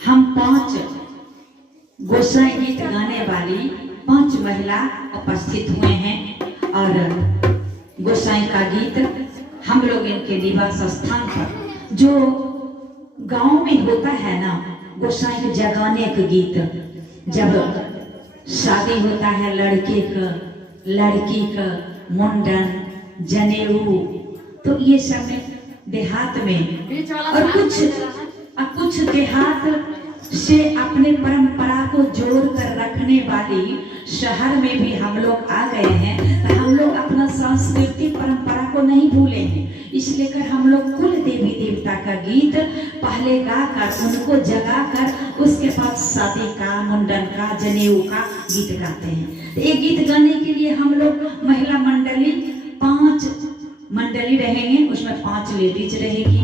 हम 5 गोसाई गीत गाने वाली 5 महिला उपस्थित हुए हैं और गोसाई का गीत हम लोग इनके निवास स्थान पर जो गांव में होता है ना, गोसाई के जगाने का गीत, जब शादी होता है लड़के का लड़की का मुंडन जनेऊ, तो ये सब में देहात में और कुछ देहात से अपने परंपरा को जोड़ कर रखने वाली शहर में भी हम लोग आ गए हैं। तो हम लोग अपना सांस्कृतिक परंपरा को नहीं भूले हैं, इसलिए कर हम लोग कुल देवी देवता का गीत पहले गाकर उनको जगाकर उसके बाद शादी का मुंडन का जनेऊ का गीत गाते हैं। तो एक गीत गाने के लिए हम लोग महिला मंडली 5 मंडली रहेंगे, उसमें 5 लेडीज रहेगी,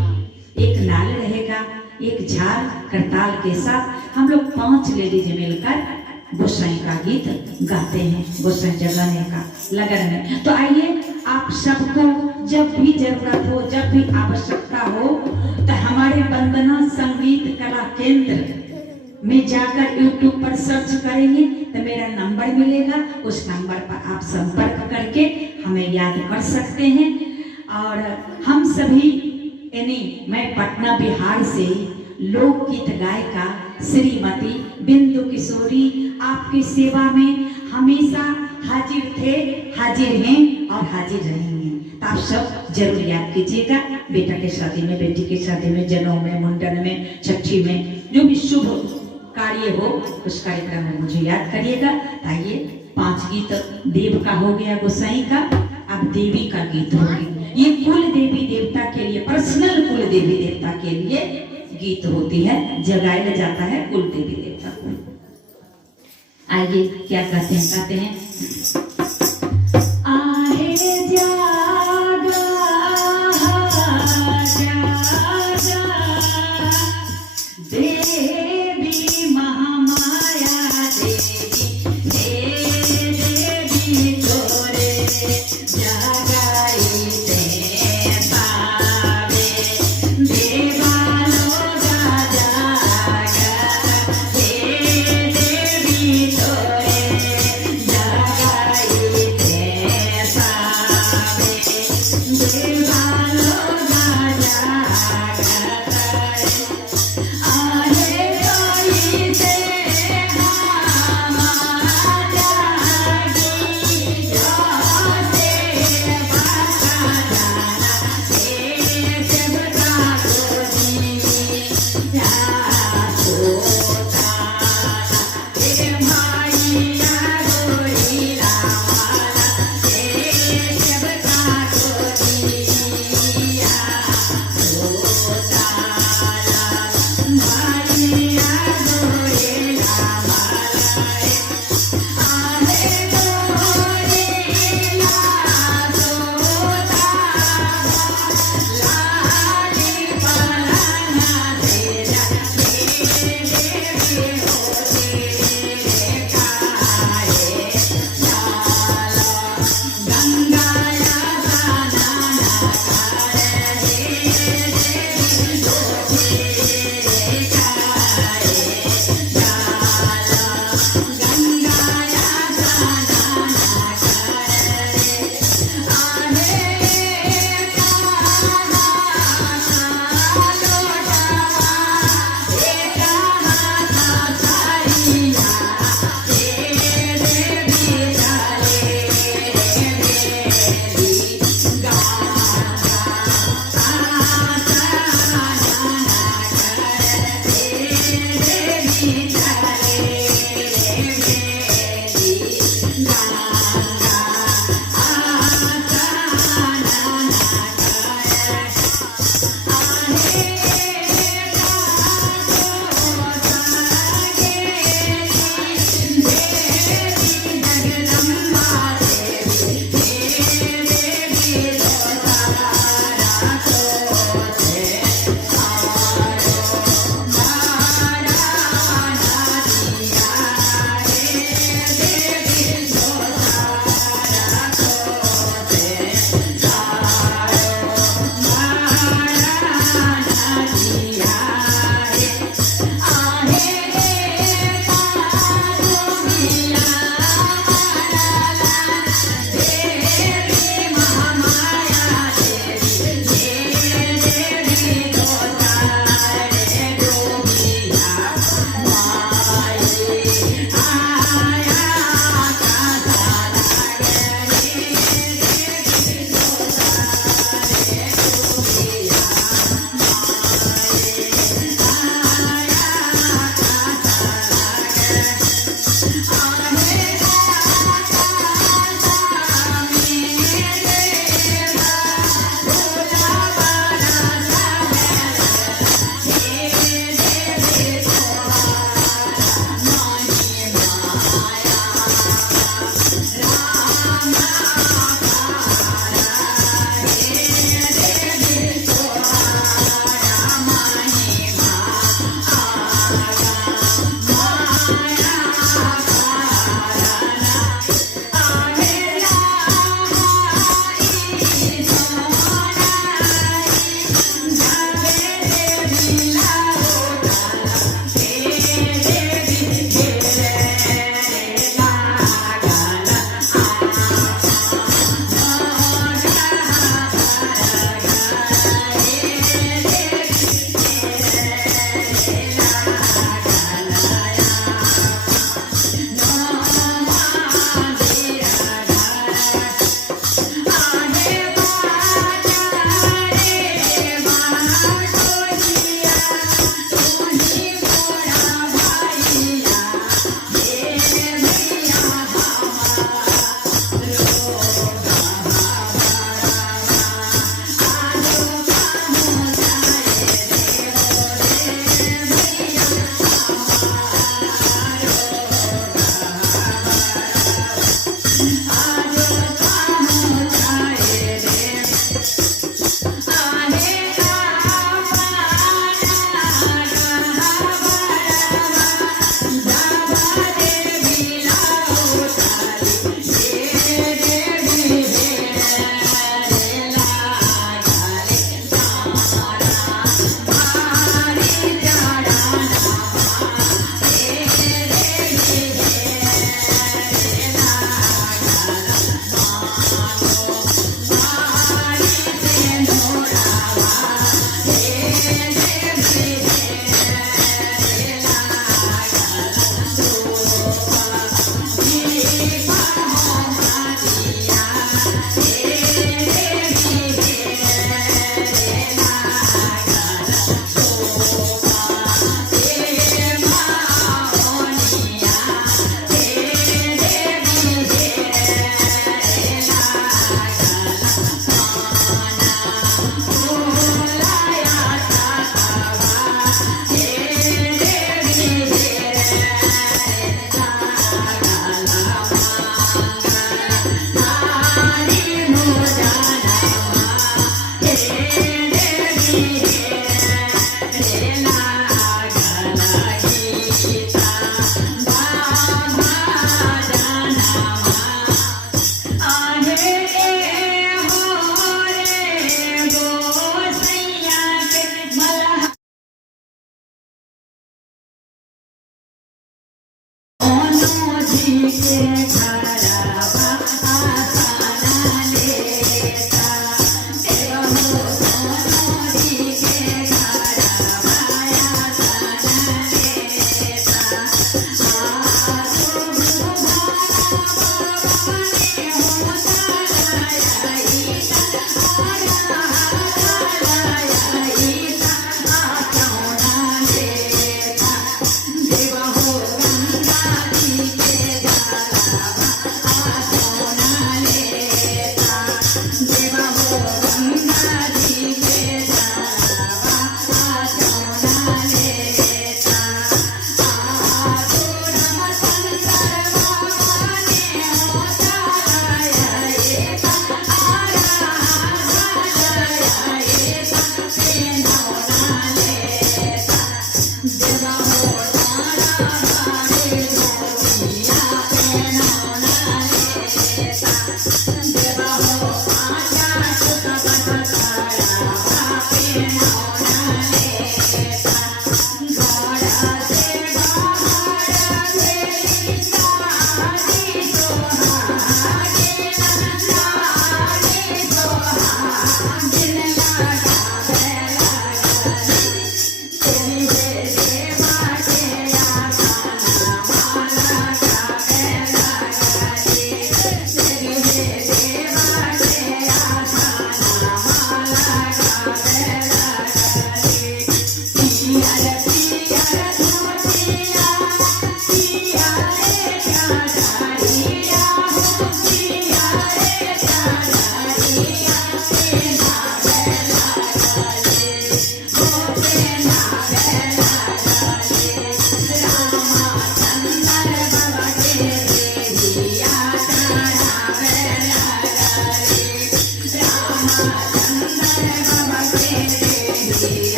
एक नाल रहेगा, एक झाल करताल के साथ हम लोग 5 लेडीज मिलकर गोसाई का गीत गाते हैं, गोसाई जगाने का लगन में। तो आइए आप सबको जब भी जरूरत हो, जब भी आवश्यकता हो, तो हमारे वंदना संगीत कला केंद्र में जाकर YouTube पर सर्च करेंगे तो मेरा नंबर मिलेगा, उस नंबर पर आप संपर्क करके हमें याद कर सकते हैं। और हम सभी यानी मैं पटना बिहार से लोकगीत गायिका श्रीमती बिंदु किशोरी आपकी सेवा में हमेशा हाजिर थे, हाजिर हैं और हाजिर रहेंगे। तो आप सब जरूर याद कीजिएगा, बेटा के शादी में, बेटी के शादी में, जनेऊ में, मुंडन में, छठी में, जो भी शुभ कार्य हो उस कार्यक्रम में मुझे याद करिएगा। आइए 5 गीत देव का हो गया, गोसाई का, अब देवी का गीत होगी। ये कुल देवी देवता के लिए, पर्सनल कुल देवी देवता के लिए गीत होती है, जगाया जाता है कुल देवी देवता को। आइए क्या कहते हैं, कहते हैं आहे जागा जागा देवी महामाया देवी तोरे जगाई दे पावे देवालो देवी तोरे जगाई जी के घरवा आसन लेता देव हो सोनो जी के घरवा आसन लेता आसो भगवाने हो सराई